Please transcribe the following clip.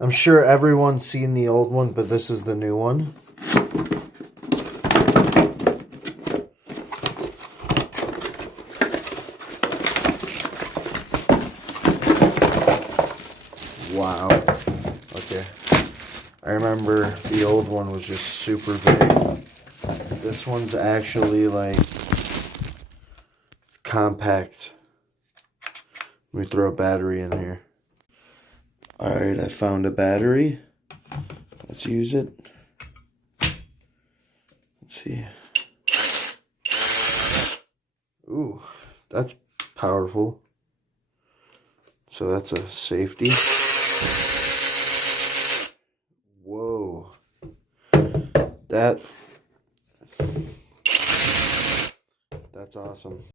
I'm sure everyone's seen the old one, but this is the new one. Wow. Okay. I remember the old one was just super big. This one's actually like compact. Let me throw a battery in here. Alright, I found a battery. Let's use it. Let's see. Ooh, that's powerful. So that's a safety. Whoa. That's awesome.